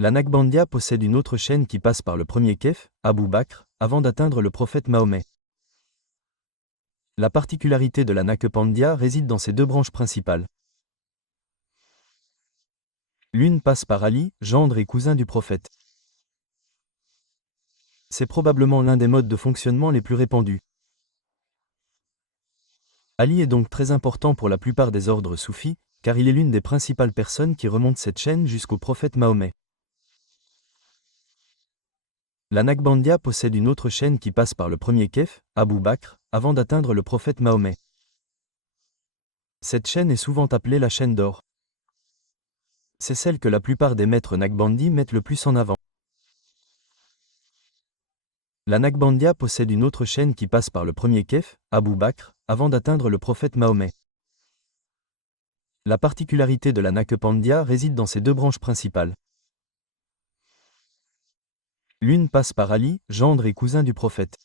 La Naqbandia possède une autre chaîne qui passe par le premier kef, Abou Bakr, avant d'atteindre le prophète Mahomet. La particularité de la Naqbandia réside dans ses deux branches principales. L'une passe par Ali, gendre et cousin du prophète. C'est probablement l'un des modes de fonctionnement les plus répandus. Ali est donc très important pour la plupart des ordres soufis, car il est l'une des principales personnes qui remontent cette chaîne jusqu'au prophète Mahomet. La Naqbandia possède une autre chaîne qui passe par le premier kef, Abou Bakr, avant d'atteindre le prophète Mahomet. Cette chaîne est souvent appelée la chaîne d'or. C'est celle que la plupart des maîtres Naqbandi mettent le plus en avant. La Naqbandia possède une autre chaîne qui passe par le premier kef, Abou Bakr, avant d'atteindre le prophète Mahomet. La particularité de la Naqbandia réside dans ses deux branches principales. L'une passe par Ali, gendre et cousin du prophète.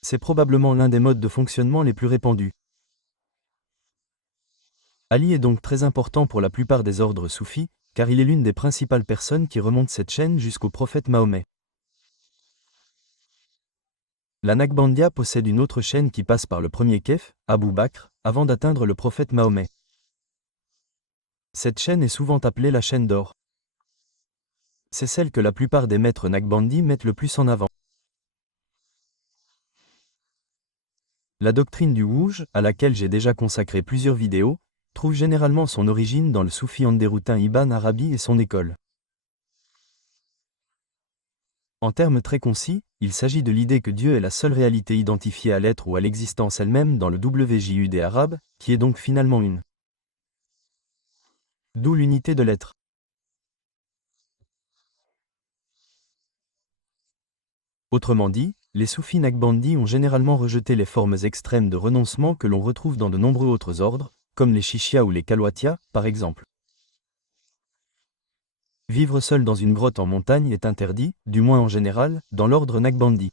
C'est probablement l'un des modes de fonctionnement les plus répandus. Ali est donc très important pour la plupart des ordres soufis, car il est l'une des principales personnes qui remontent cette chaîne jusqu'au prophète Mahomet. La Naqbandia possède une autre chaîne qui passe par le premier kef, Abou Bakr, avant d'atteindre le prophète Mahomet. Cette chaîne est souvent appelée la chaîne d'or. C'est celle que la plupart des maîtres Naqbandi mettent le plus en avant. La doctrine du Wouj, à laquelle j'ai déjà consacré plusieurs vidéos, trouve généralement son origine dans le soufi andéroutain Ibn Arabi et son école. En termes très concis, il s'agit de l'idée que Dieu est la seule réalité identifiée à l'être ou à l'existence elle-même dans le WJUD arabe, qui est donc finalement une. D'où l'unité de l'être. Autrement dit, les soufis Naqbandi ont généralement rejeté les formes extrêmes de renoncement que l'on retrouve dans de nombreux autres ordres, comme les Chichia ou les Kalwatia, par exemple. Vivre seul dans une grotte en montagne est interdit, du moins en général, dans l'ordre Naqbandi.